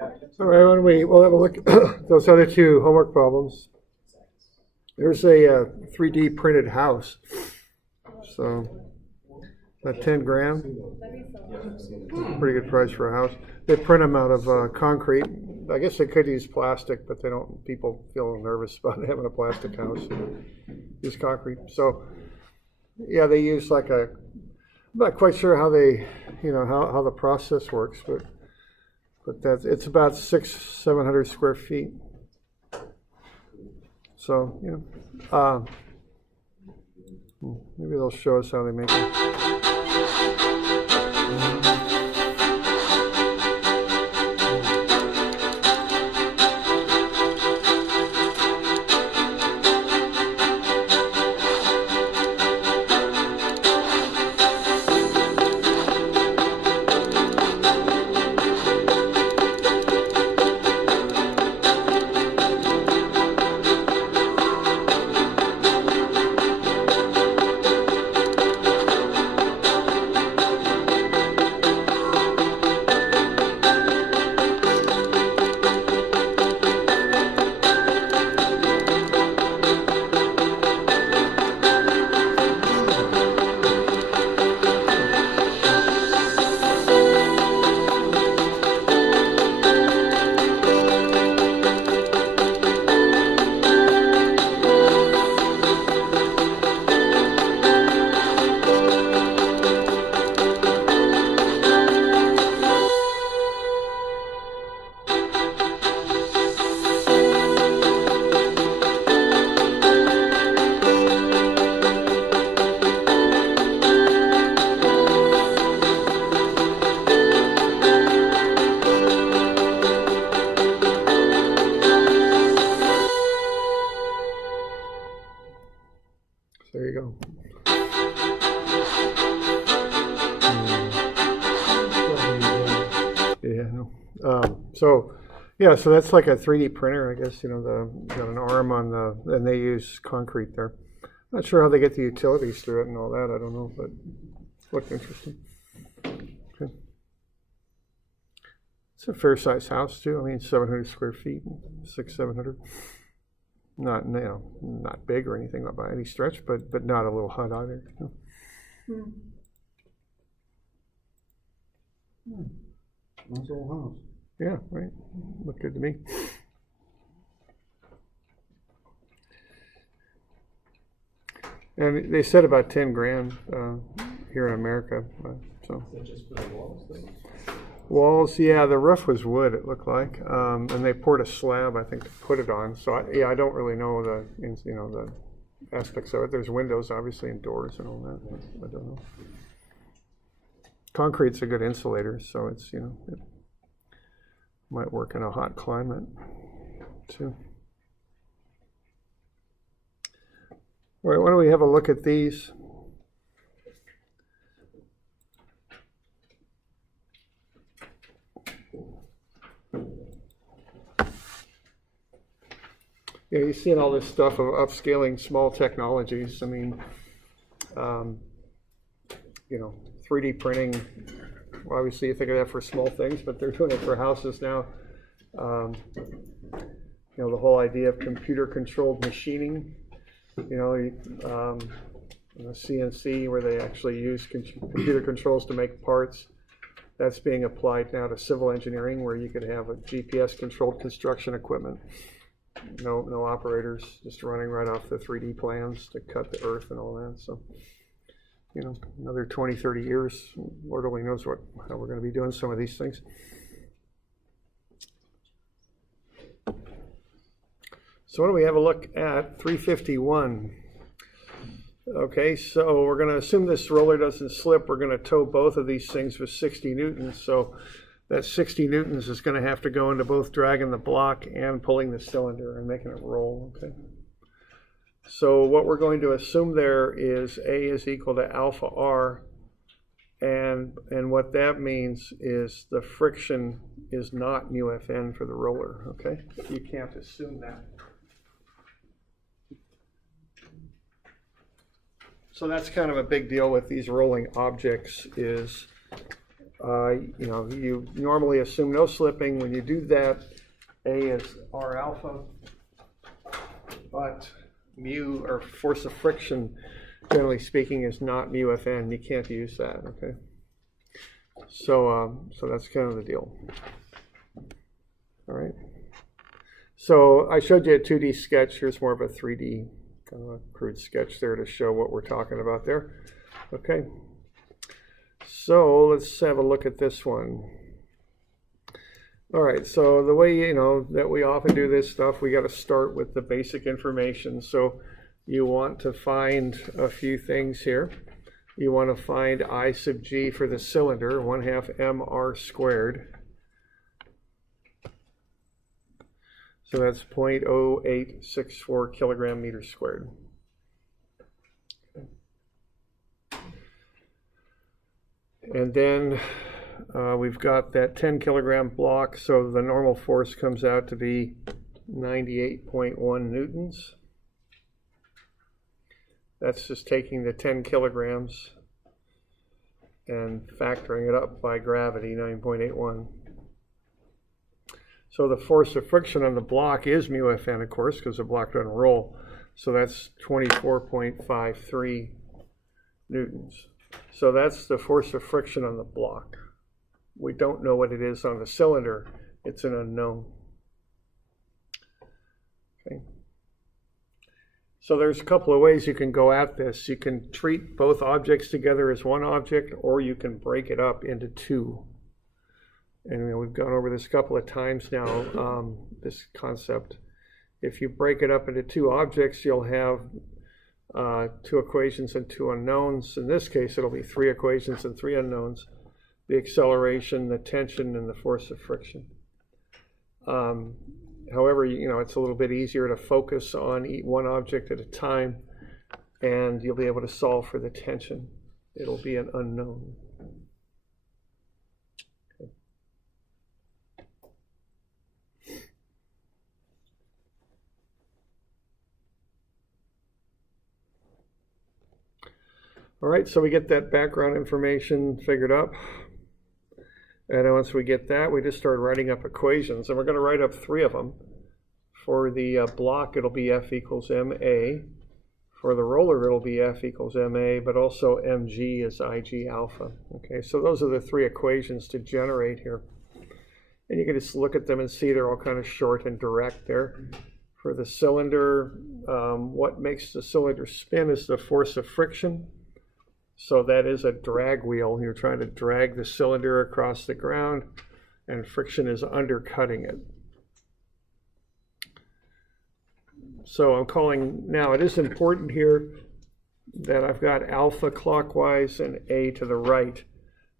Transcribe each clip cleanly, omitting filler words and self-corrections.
All right, we'll have a look at those other two homework problems. There's a 3D printed house. So, about 10 grand. Pretty good price for a house. They print them out of concrete. I guess they could use plastic, but they don't. People feel nervous about having a plastic house. Use concrete. So, yeah, they use like a. I'm not quite sure how they, how the process works, but it's about 700 square feet. So, maybe they'll show us how they make it. There you go. So that's like a 3D printer, I guess. Got an arm on and they use concrete there. Not sure how they get the utilities through it and all that. I don't know, but it looked interesting. Okay. It's a fair size house too. I mean, 700 square feet, 700. Not not big or anything by any stretch, but not a little hut either. Nice old house. Yeah, right. Looked good to me. And they said about 10 grand here in America. So. Is that just for the walls, though? Walls, yeah, the roof was wood, it looked like, and they poured a slab, I think, to put it on. So I don't really know the aspects of it. There's windows, obviously, and doors and all that. I don't know. Concrete's a good insulator, so it's it might work in a hot climate too. All right, why don't we have a look at these? Yeah, you're seeing all this stuff of upscaling small technologies. I mean, 3D printing, well, obviously you think of that for small things, but they're doing it for houses now. The whole idea of computer-controlled machining, CNC, where they actually use computer controls to make parts. That's being applied now to civil engineering, where you could have a GPS-controlled construction equipment. No operators, just running right off the 3D plans to cut the earth and all that. So, another 20, 30 years, Lord only knows how we're going to be doing some of these things. So why don't we have a look at 351? Okay, so we're going to assume this roller doesn't slip. We're going to tow both of these things with 60 newtons. So that 60 newtons is going to have to go into both dragging the block and pulling the cylinder and making it roll. Okay. So what we're going to assume there is A is equal to alpha R, and what that means is the friction is not mu Fn for the roller. Okay, you can't assume that. So that's kind of a big deal with these rolling objects is you normally assume no slipping. When you do that, A is R alpha, but mu, or force of friction, generally speaking, is not mu Fn. You can't use that, okay? So that's kind of the deal. All right. So I showed you a 2D sketch. Here's more of a 3D kind of a crude sketch there to show what we're talking about there. Okay. So let's have a look at this one. All right, so the way, that we often do this stuff, we got to start with the basic information. So you want to find a few things here. You want to find I sub g for the cylinder, 1/2 mr squared. So that's 0.0864 kilogram meter squared. And then we've got that 10 kilogram block, so the normal force comes out to be 98.1 newtons. That's just taking the 10 kilograms and factoring it up by gravity, 9.81. So the force of friction on the block is mu Fn, of course, because the block doesn't roll. So that's 24.53 newtons. So that's the force of friction on the block. We don't know what it is on the cylinder. It's an unknown. Okay. So there's a couple of ways you can go at this. You can treat both objects together as one object, or you can break it up into two. And we've gone over this a couple of times now, this concept. If you break it up into two objects, you'll have two equations and two unknowns. In this case, it'll be three equations and three unknowns: the acceleration, the tension, and the force of friction. However, it's a little bit easier to focus on one object at a time, and you'll be able to solve for the tension. It'll be an unknown. Okay. All right, so we get that background information figured up. And then once we get that, we just start writing up equations. And we're going to write up three of them. For the block, it'll be F equals ma. For the roller, it'll be F equals ma, but also mg is Ig alpha. Okay, so those are the three equations to generate here. And you can just look at them and see they're all kind of short and direct there. For the cylinder, what makes the cylinder spin is the force of friction. So that is a drag wheel. You're trying to drag the cylinder across the ground, and friction is undercutting it. So I'm calling, now it is important here that I've got alpha clockwise and A to the right.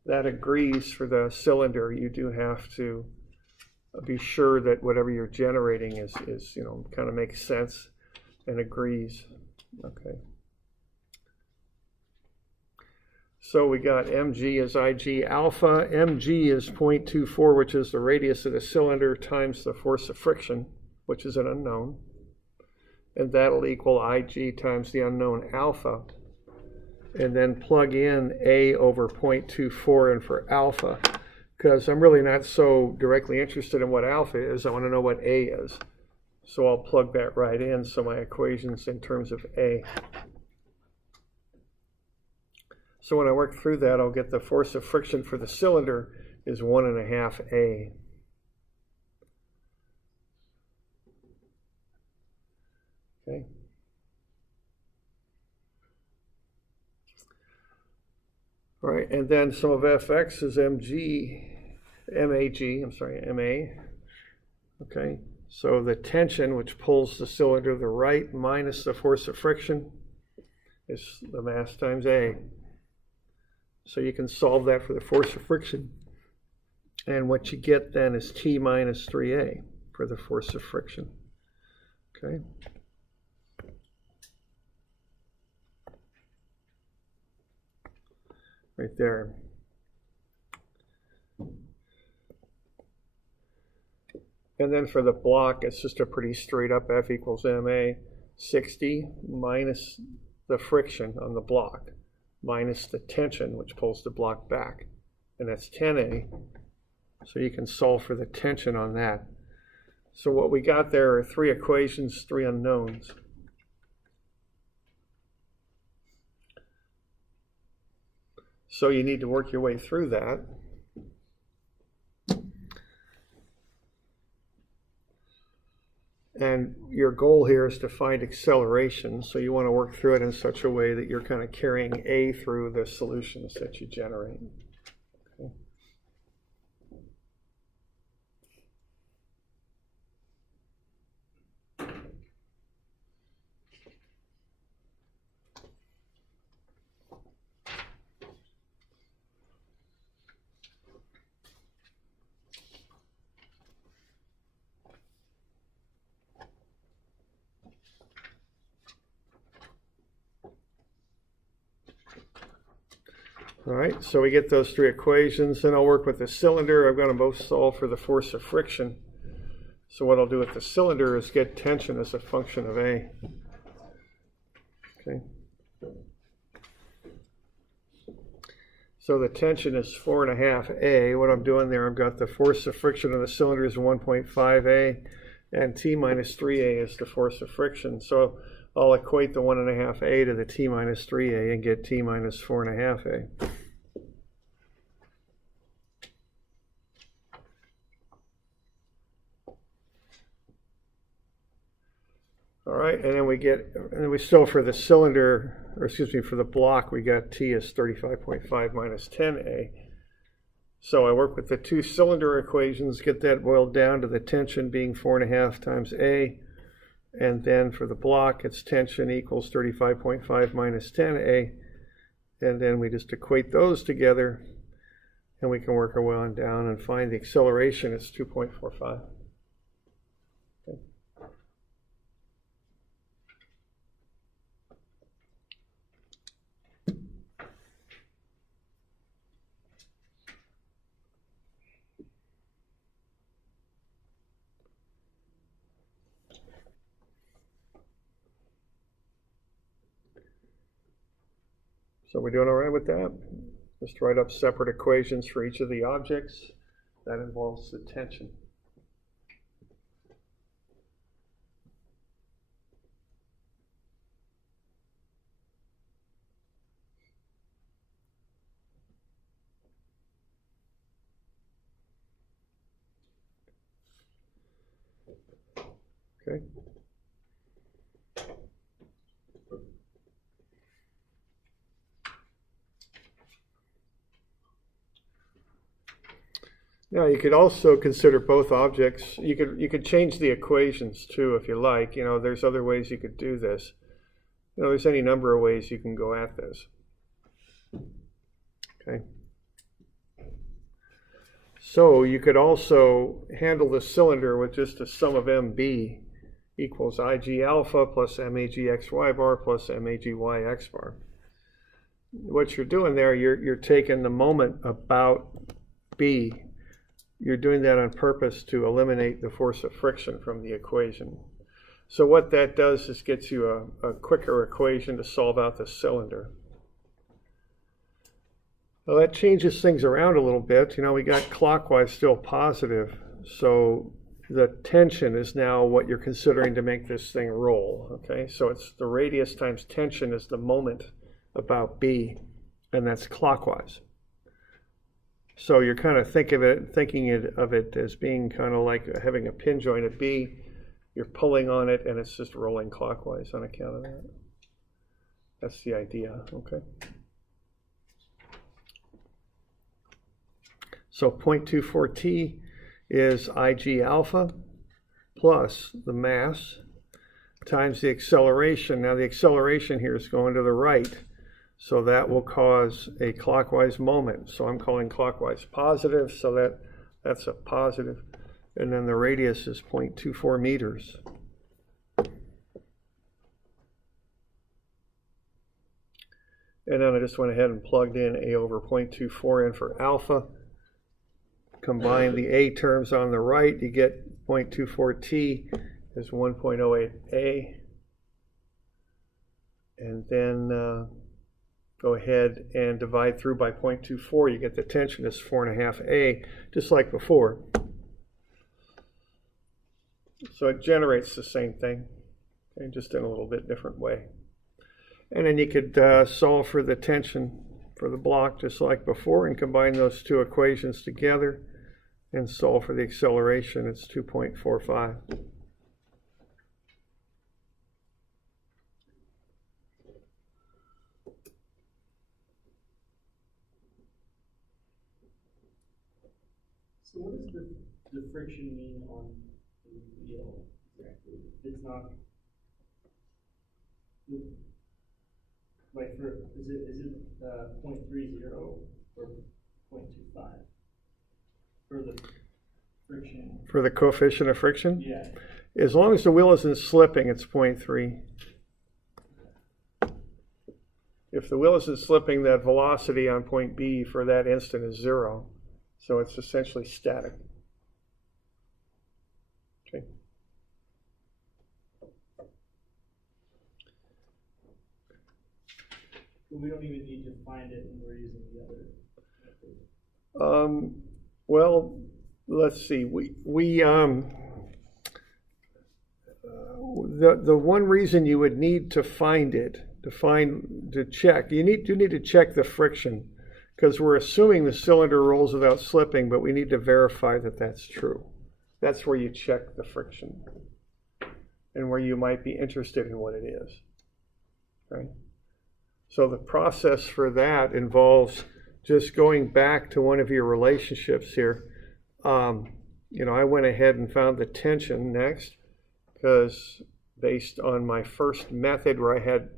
That agrees for the cylinder. You do have to be sure that whatever you're generating is kind of makes sense and agrees. Okay. So we got mg is Ig alpha. Mg is 0.24, which is the radius of the cylinder, times the force of friction, which is an unknown. And that'll equal Ig times the unknown alpha. And then plug in A over 0.24 in for alpha, because I'm really not so directly interested in what alpha is. I want to know what A is. So I'll plug that right in. So my equation's in terms of A. So when I work through that, I'll get the force of friction for the cylinder is 1.5 A. Okay. All right, and then sum of Fx is MA. Okay, so the tension, which pulls the cylinder to the right, minus the force of friction, is the mass times A. So you can solve that for the force of friction. And what you get then is T minus 3A for the force of friction. Okay. Right there. And then for the block, it's just a pretty straight up F equals ma. 60 minus the friction on the block, minus the tension, which pulls the block back. and that's 10A. So you can solve for the tension on that. So what we got there are 3 equations, 3 unknowns. So you need to work your way through that. And your goal here is to find acceleration. So you want to work through it in such a way that you're kind of carrying A through the solutions that you generate. Okay. All right, so we get those 3 equations, then I'll work with the cylinder. I've got them both solve for the force of friction. So what I'll do with the cylinder is get tension as a function of A. Okay. So the tension is 4.5 A. What I'm doing there, I've got the force of friction of the cylinder is 1.5 A, and T minus 3A is the force of friction. So I'll equate the 1.5 A to the T minus 3A and get T minus 4.5 A. All right, and then we still for the cylinder, or excuse me, for the block, we got T is 35.5 minus 10A. So I work with the 2 cylinder equations, get that boiled down to the tension being 4.5 times A. And then for the block, it's tension equals 35.5 minus 10A. And then we just equate those together, and we can work our way on down and find the acceleration is 2.45. Okay. So we're doing all right with that? Just write up separate equations for each of the objects. That involves the tension. Okay. Now you could also consider both objects. You could change the equations too if you like. You know, there's other ways you could do this. You know, there's any number of ways you can go at this. Okay. So you could also handle the cylinder with just a sum of MB equals IG alpha plus MAG XY bar plus MAG YX bar. What you're doing there, you're taking the moment about B. You're doing that on purpose to eliminate the force of friction from the equation. So what that does is gets you a quicker equation to solve out the cylinder. Well, that changes things around a little bit. You know, we got clockwise still positive. So the tension is now what you're considering to make this thing roll. Okay, so it's the radius times tension is the moment about B, and that's clockwise. So you're kind of thinking of it as being kind of like having a pin joint at B. You're pulling on it, and it's just rolling clockwise on account of that. That's the idea, okay? So 0.24 T is IG alpha plus the mass times the acceleration. Now the acceleration here is going to the right. So that will cause a clockwise moment. So I'm calling clockwise positive, so that's a positive. And then the radius is 0.24 meters. And then I just went ahead and plugged in A over 0.24 in for alpha. Combine the A terms on the right, you get 0.24 T is 1.08 A. And then go ahead and divide through by 0.24, you get the tension is 4.5 A, just like before. So it generates the same thing, okay, just in a little bit different way. And then you could solve for the tension for the block just like before and combine those two equations together and solve for the acceleration. It's 2.45. So what does the friction mean on the wheel exactly? It's not like for is it 0.30 or 0.25 for the friction? For the coefficient of friction? Yeah. As long as the wheel isn't slipping, it's 0.3. If the wheel isn't slipping, that velocity on point B for that instant is 0. So it's essentially static. Okay. But we don't even need to find it when we're using the other method. Well, let's see. The one reason you would need to find it, to check, you need to check the friction, because we're assuming the cylinder rolls without slipping, but we need to verify that that's true. That's where you check the friction and where you might be interested in what it is, right? So the process for that involves just going back to one of your relationships here. I went ahead and found the tension next, because based on my first method where I had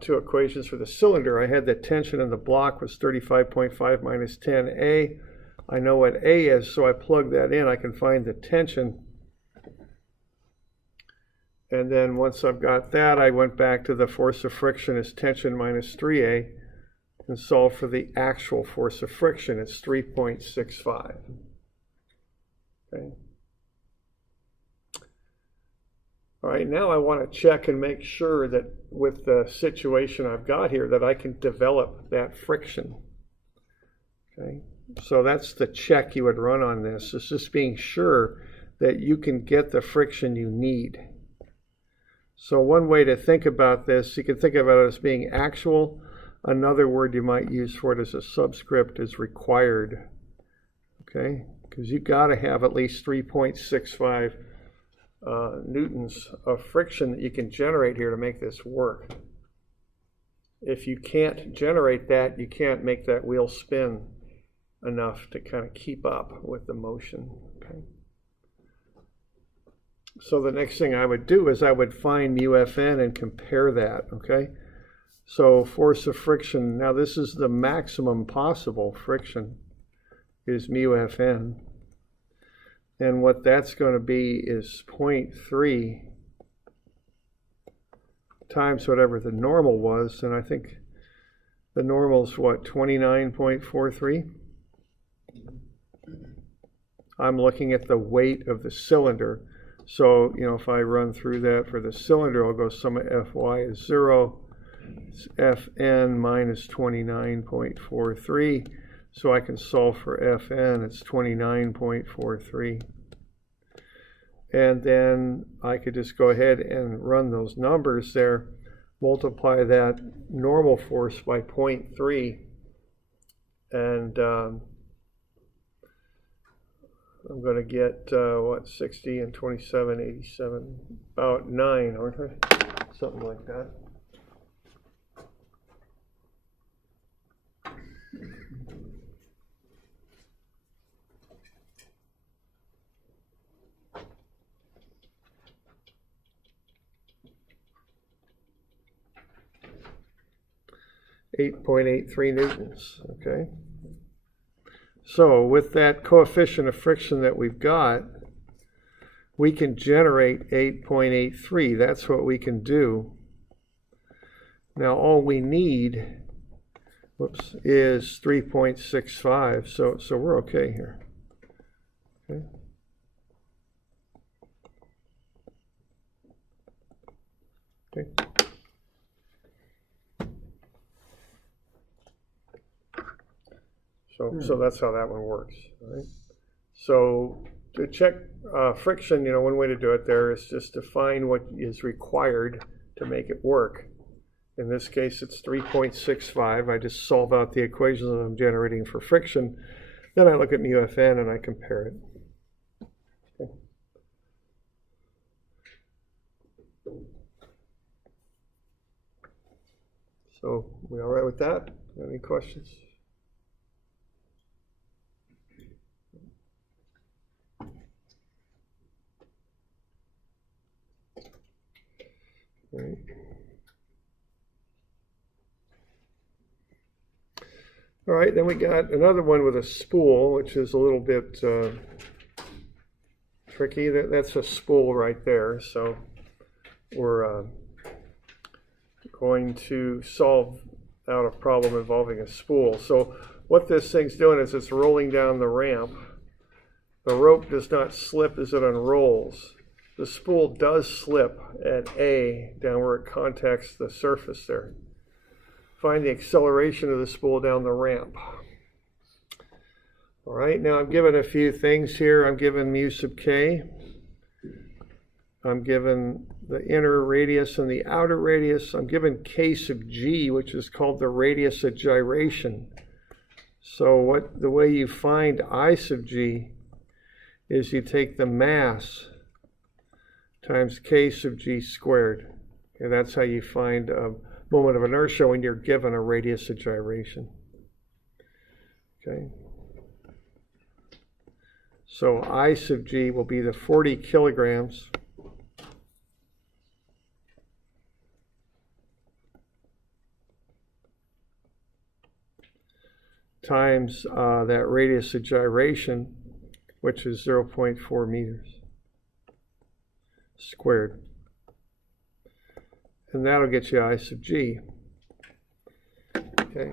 two equations for the cylinder, I had the tension in the block was 35.5 minus 10A. I know what A is, so I plug that in. I can find the tension. And then once I've got that, I went back to the force of friction is tension minus 3A and solve for the actual force of friction. It's 3.65. Okay. All right, now I want to check and make sure that with the situation I've got here that I can develop that friction. Okay, so that's the check you would run on this. It's just being sure that you can get the friction you need. So one way to think about this, you can think about it as being actual. Another word you might use for it as a subscript is required. Okay, because you've got to have at least 3.65 newtons of friction that you can generate here to make this work. If you can't generate that, you can't make that wheel spin enough to kind of keep up with the motion. Okay. So the next thing I would do is I would find μFn and compare that. Okay. So force of friction, now this is the maximum possible friction, is μFn. And what that's going to be is 0.3 times whatever the normal was. And I think the normal is what, 29.43? I'm looking at the weight of the cylinder. So, if I run through that for the cylinder, I'll go sum of Fy is 0. It's Fn minus 29.43. So I can solve for Fn, it's 29.43. And then I could just go ahead and run those numbers there, multiply that normal force by 0.3, and I'm going to get, 60 and 27, 87, about 9, aren't I? Something like that. .83 newtons, okay? So with that coefficient of friction that we've got, we can generate 8.83. That's what we can do. Now all we need, is 3.65. So we're okay here. Okay. Okay. So that's how that one works. All right? So to check friction, one way to do it there is just to find what is required to make it work. In this case, it's 3.65. I just solve out the equations that I'm generating for friction. Then I look at mu Fn and I compare it. Okay. So, we all right with that? Any questions? All right. All right, then we got another one with a spool, which is a little bit tricky. That's a spool right there. So we're going to solve out a problem involving a spool. So what this thing's doing is it's rolling down the ramp. The rope does not slip as it unrolls. The spool does slip at A down where it contacts the surface there. Find the acceleration of the spool down the ramp. All right, now I'm given a few things here. I'm given mu sub k. I'm given the inner radius and the outer radius. I'm given k sub g, which is called the radius of gyration. So the way you find I sub g is you take the mass times k sub g squared. And that's how you find a moment of inertia when you're given a radius of gyration. Okay. So I sub g will be the 40 kilograms times that radius of gyration, which is 0.4 meters squared. And that'll get you I sub g. Okay.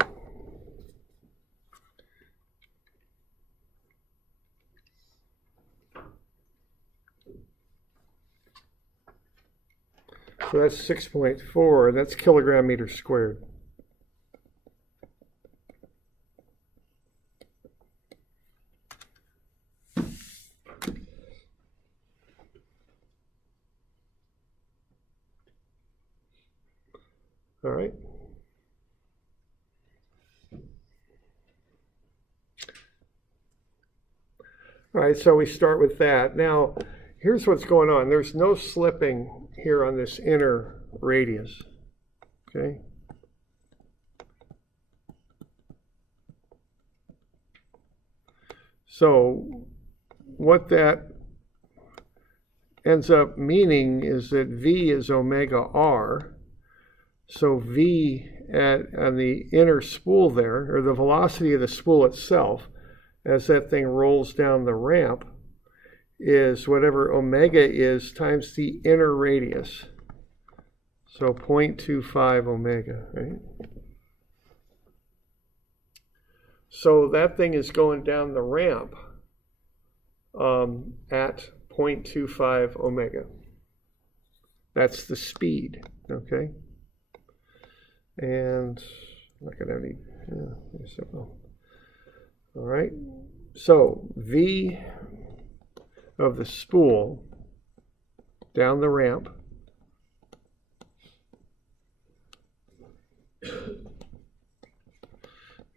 So that's 6.4, and that's kilogram meter squared. All right. All right, so we start with that. Now, here's what's going on. There's no slipping here on this inner radius, okay? So what that ends up meaning is that V is omega R. So V on the inner spool there, or the velocity of the spool itself, as that thing rolls down the ramp, is whatever omega is times the inner radius. So 0.25 omega, right? So that thing is going down the ramp at 0.25 omega. That's the speed, okay? And I'm not going to have any, all right. So V of the spool down the ramp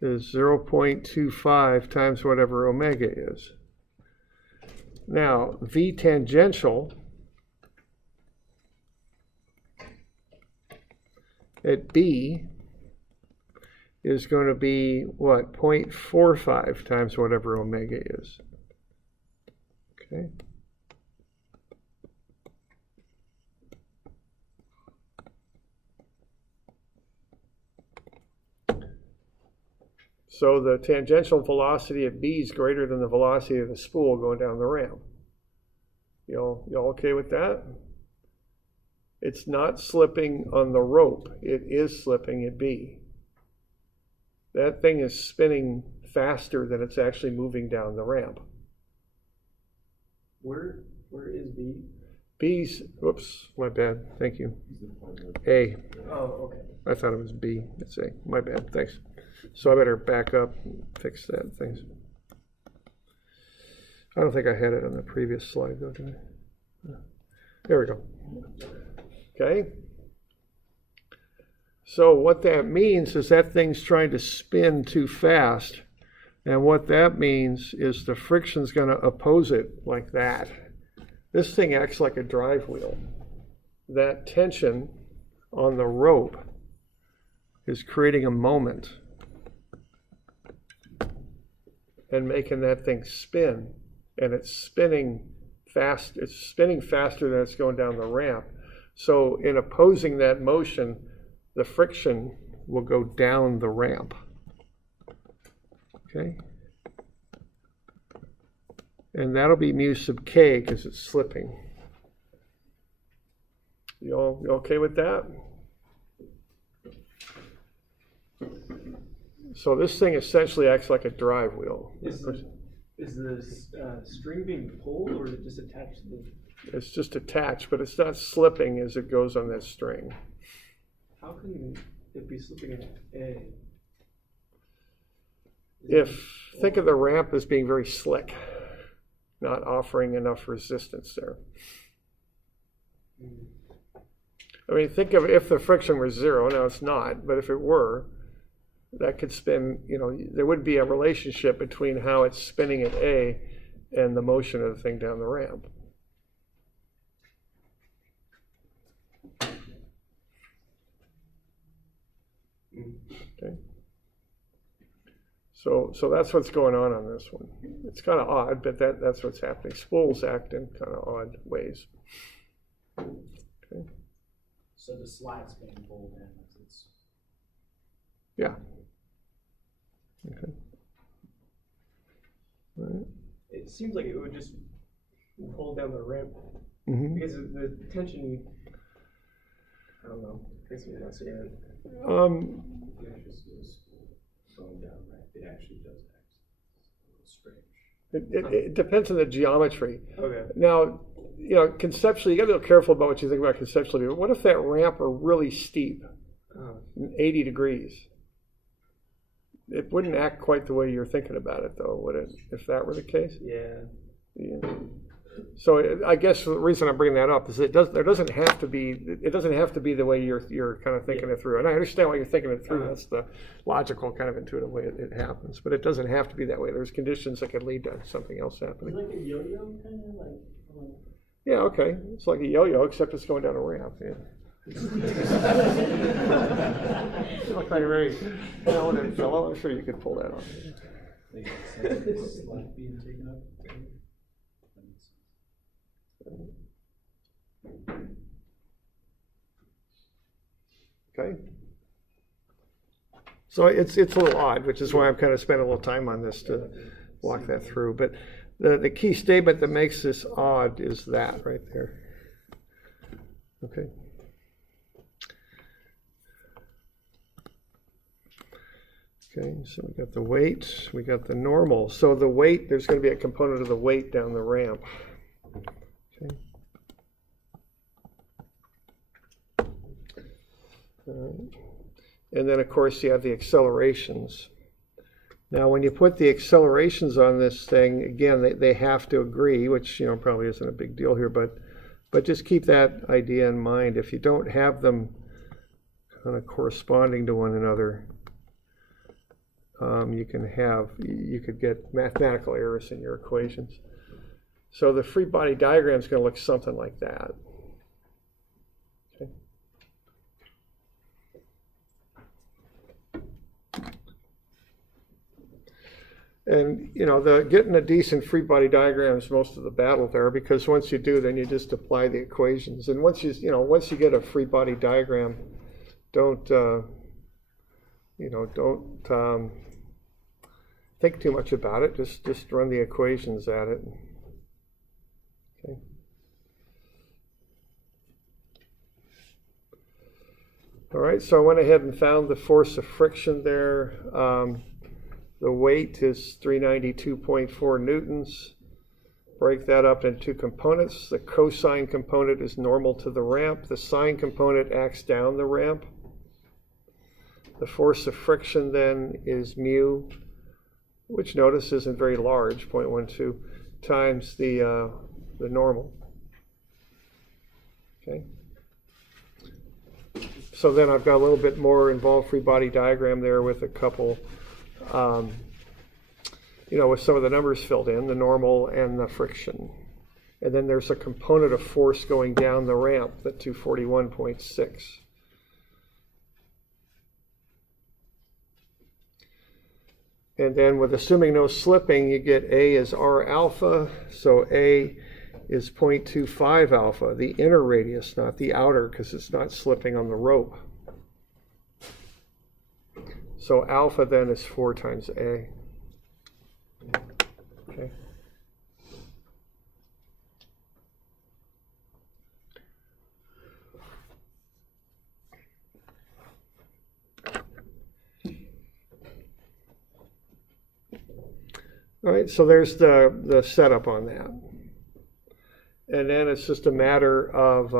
is 0.25 times whatever omega is. Now, V tangential at B is going to be what? 0.45 times whatever omega is. Okay. So the tangential velocity of B is greater than the velocity of the spool going down the ramp. Y'all okay with that? It's not slipping on the rope. It is slipping at B. That thing is spinning faster than it's actually moving down the ramp. Where is B? B's, whoops, my bad, thank you. A. Oh, okay. I thought it was B, it's A, my bad, thanks. So I better back up and fix that thing. I don't think I had it on the previous slide though, did I? There we go. Okay. So what that means is that thing's trying to spin too fast. And what that means is the friction's going to oppose it like that. This thing acts like a drive wheel. That tension on the rope is creating a moment and making that thing spin. And it's spinning fast. It's spinning faster than it's going down the ramp. So in opposing that motion, the friction will go down the ramp. Okay? And that'll be mu sub k because it's slipping. You all okay with that? So this thing essentially acts like a drive wheel. Is the string being pulled, or is it just attached to the... It's just attached, but it's not slipping as it goes on that string. How can it be slipping at A? Think of the ramp as being very slick, not offering enough resistance there. I mean, think of if the friction were zero. Now it's not, but if it were, that could spin, there would be a relationship between how it's spinning at A and the motion of the thing down the ramp. Okay. So that's what's going on this one. It's kind of odd, but that's what's happening. Spools act in kind of odd ways. Okay. So the slat's being pulled in. Yeah. Okay. All right. It seems like it would just pull down the ramp Mm-hmm. because of the tension. I don't know. Makes me not see it. It just goes going down, right? It actually does act a little strange. It depends on the geometry. Okay. Now, conceptually, you got to be careful about what you think about conceptually. But what if that ramp were really steep, 80 degrees? It wouldn't act quite the way you're thinking about it, though, would it? If that were the case? Yeah. So I guess the reason I'm bringing that up is it doesn't have to be the way you're kind of thinking it through. And I understand why you're thinking it through. That's the logical kind of intuitive way it happens. But it doesn't have to be that way. There's conditions that could lead to something else happening. It's like a yo-yo kind of like. Yeah, okay. It's like a yo-yo, except it's going down a ramp. Yeah. You look like a very talented fellow. I'm sure you could pull that off. Slide being taken up. Okay. So it's a little odd, which is why I'm kind of spending a little time on this to walk that through. But the key statement that makes this odd is that right there. Okay. Okay, so we got the weight, we got the normal. So the weight, there's going to be a component of the weight down the ramp. Okay. And then, of course, you have the accelerations. Now, when you put the accelerations on this thing, again, they have to agree, which probably isn't a big deal here, but just keep that idea in mind. If you don't have them kind of corresponding to one another, you could get mathematical errors in your equations. So the free body diagram is going to look something like that. Okay. And getting a decent free body diagram is most of the battle there, because once you do, then you just apply the equations. And once you get a free body diagram, don't think too much about it. Just run the equations at it. Okay. All right, so I went ahead and found the force of friction there. The weight is 392.4 newtons. Break that up into two components. The cosine component is normal to the ramp. The sine component acts down the ramp. The force of friction then is mu, which notice isn't very large, 0.12, times the normal. Okay. So then I've got a little bit more involved free body diagram there with a couple, with some of the numbers filled in, the normal and the friction. And then there's a component of force going down the ramp, the 241.6. And then with assuming no slipping, you get A is R alpha, so A is 0.25 alpha, the inner radius, not the outer, because it's not slipping on the rope. So alpha then is 4 times A. Okay. All right, so there's the setup on that. And then it's just a matter of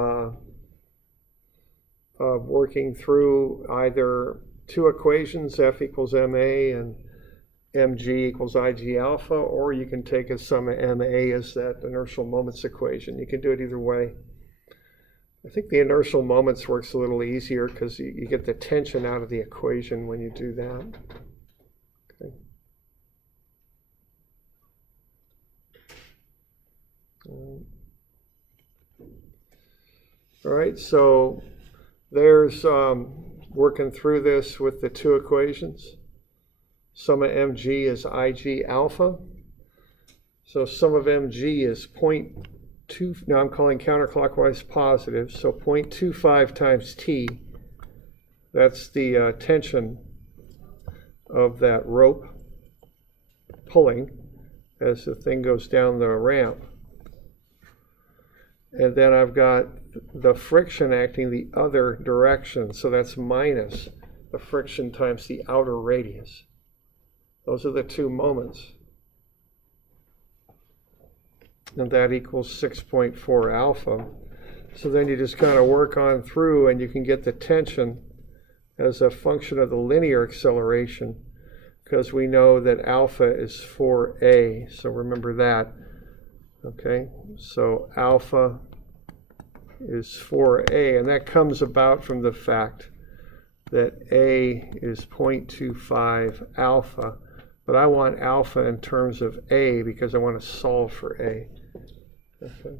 working through either two equations, F equals ma and mg equals ig alpha, or you can take a sum of ma as that inertial moments equation. You can do it either way. I think the inertial moments works a little easier because you get the tension out of the equation when you do that. Okay. All right, so there's working through this with the two equations. Sum of mg is ig alpha. So sum of mg is 0.2, now I'm calling counterclockwise positive, so 0.25 times t. That's the tension of that rope pulling as the thing goes down the ramp. And then I've got the friction acting the other direction, so that's minus the friction times the outer radius. Those are the two moments. And that equals 6.4 alpha. So then you just kind of work on through and you can get the tension as a function of the linear acceleration, because we know that alpha is 4a, so remember that. Okay, so alpha is 4a, and that comes about from the fact that a is 0.25 alpha, but I want alpha in terms of a because I want to solve for a. Okay.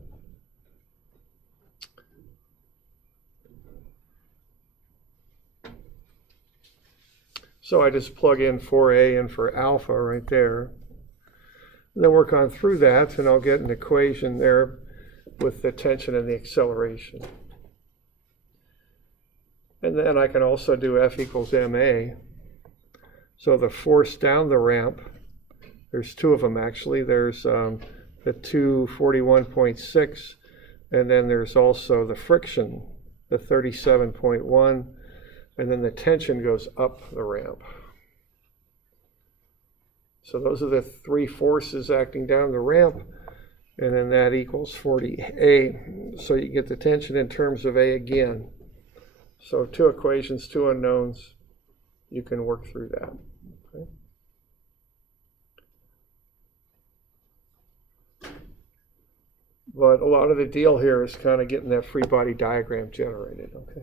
So I just plug in 4a and for alpha right there. And then work on through that, and I'll get an equation there with the tension and the acceleration. And then I can also do F equals ma. So the force down the ramp, there's two of them actually. There's the 241.6, and then there's also the friction, the 37.1, and then the tension goes up the ramp. So those are the three forces acting down the ramp, and then that equals 40A. So you get the tension in terms of A again. So two equations, two unknowns, you can work through that. Okay. But a lot of the deal here is kind of getting that free body diagram generated. Okay.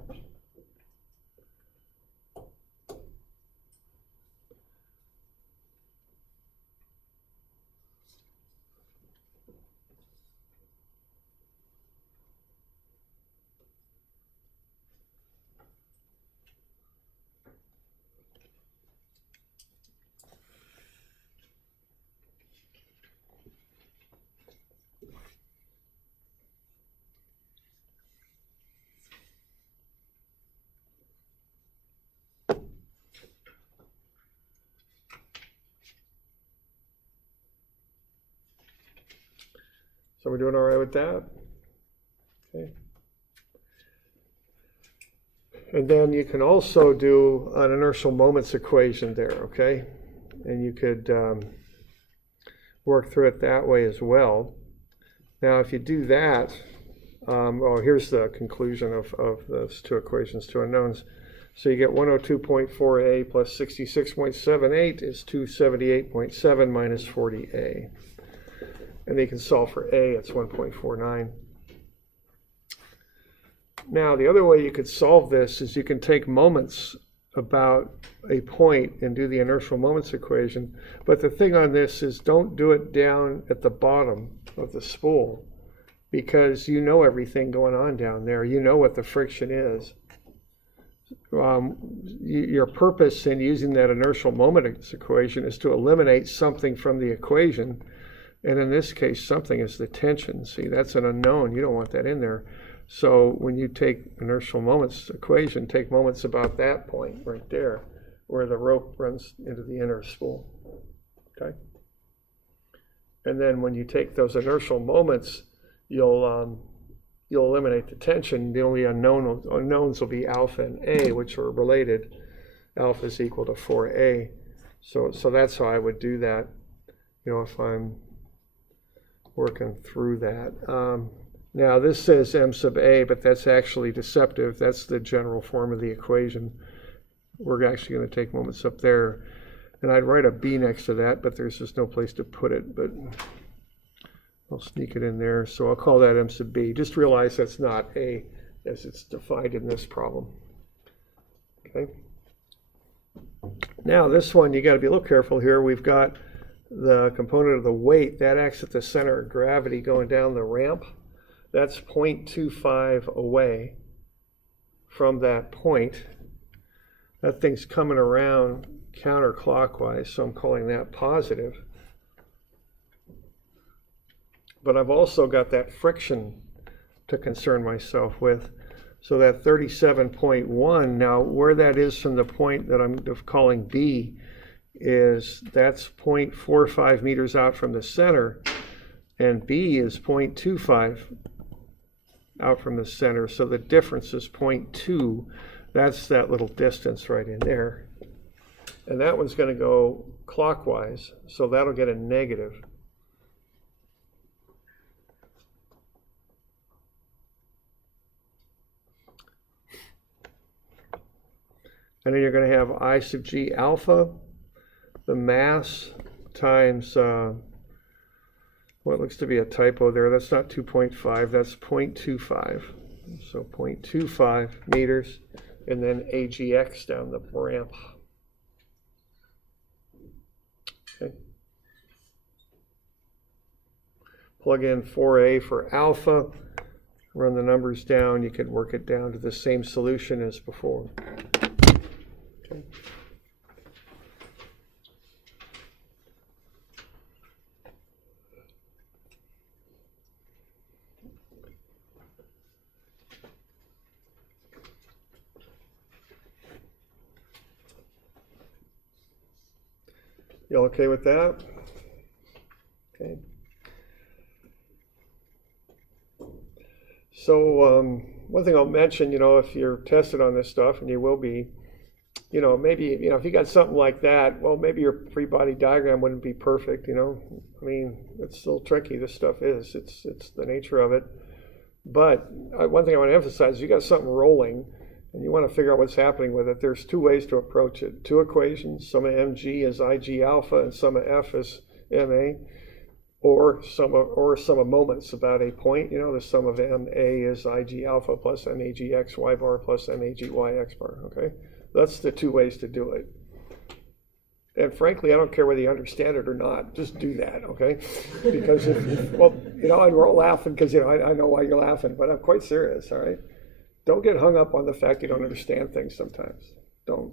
So we're doing all right with that? Okay. And then you can also do an inertial moments equation there, okay? And you could work through it that way as well. Now, if you do that, here's the conclusion of those two equations, two unknowns. So you get 102.4a plus 66.78 is 278.7 minus 40a. And you can solve for a, it's 1.49. Now, the other way you could solve this is you can take moments about a point and do the inertial moments equation. But the thing on this is don't do it down at the bottom of the spool, because you know everything going on down there. You know what the friction is. Your purpose in using that inertial moments equation is to eliminate something from the equation. And in this case, something is the tension. See, that's an unknown. You don't want that in there. So when you take inertial moments equation, take moments about that point right there where the rope runs into the inner spool. Okay? And then when you take those inertial moments, you'll eliminate the tension. The only unknowns will be alpha and A, which are related. Alpha is equal to 4A. So that's how I would do that, if I'm working through that. Now this says m sub a, but that's actually deceptive. That's the general form of the equation. We're actually going to take moments up there. And I'd write a b next to that, but there's just no place to put it. But I'll sneak it in there. So I'll call that m sub b. Just realize that's not a as it's defined in this problem. Okay. Now this one, you got to be a little careful here. We've got the component of the weight that acts at the center of gravity going down the ramp. That's 0.25 away from that point. That thing's coming around counterclockwise, so I'm calling that positive. But I've also got that friction to concern myself with. So that 37.1, now where that is from the point that I'm calling B that's 0.45 meters out from the center, and B is 0.25 out from the center, so the difference is 0.2. That's that little distance right in there. And that one's going to go clockwise, so that'll get a negative. And then you're going to have I sub g alpha, the mass, times what looks to be a typo there. That's not 2.5, that's 0.25. So 0.25 meters, and then AGX down the ramp. Okay. Plug in 4A for alpha, run the numbers down. You could work it down to the same solution as before. Okay. You all okay with that? Okay. So one thing I'll mention, if you're tested on this stuff, and you will be, maybe, if you got something like that, well, maybe your free body diagram wouldn't be perfect, I mean, it's still tricky. This stuff is. It's the nature of it. But one thing I want to emphasize, you got something rolling, and you want to figure out what's happening with it. There's two ways to approach it. Two equations. Sum of mg is ig alpha, and sum of f is ma. Or sum of moments about a point. The sum of ma is ig alpha plus mag x y bar plus mag y x bar. Okay, that's the two ways to do it. And frankly, I don't care whether you understand it or not. Just do that, okay? Because and we're all laughing because I know why you're laughing, but I'm quite serious. All right, don't get hung up on the fact you don't understand things sometimes. Don't.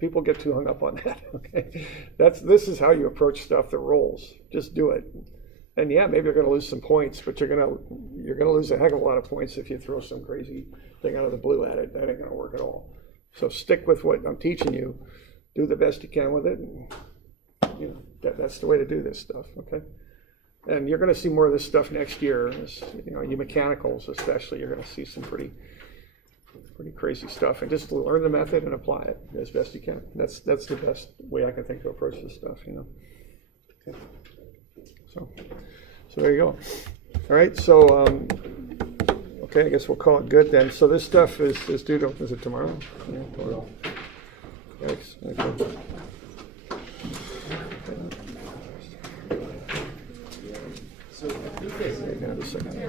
People get too hung up on that. Okay, this is how you approach stuff that rolls. Just do it. And yeah, maybe you're going to lose some points, but you're going to lose a heck of a lot of points if you throw some crazy thing out of the blue at it. That ain't going to work at all. So stick with what I'm teaching you. Do the best you can with it. And, that's the way to do this stuff. Okay. And you're going to see more of this stuff next year. You mechanicals especially, you're going to see some pretty crazy stuff, and just learn the method and apply it as best you can. That's the best way I can think to approach this stuff, Okay. So there you go. All right, so Okay, I guess we'll call it good then. So this stuff is due to, is it tomorrow? Yeah, tomorrow. Yikes, okay. So I think that Hang on a second.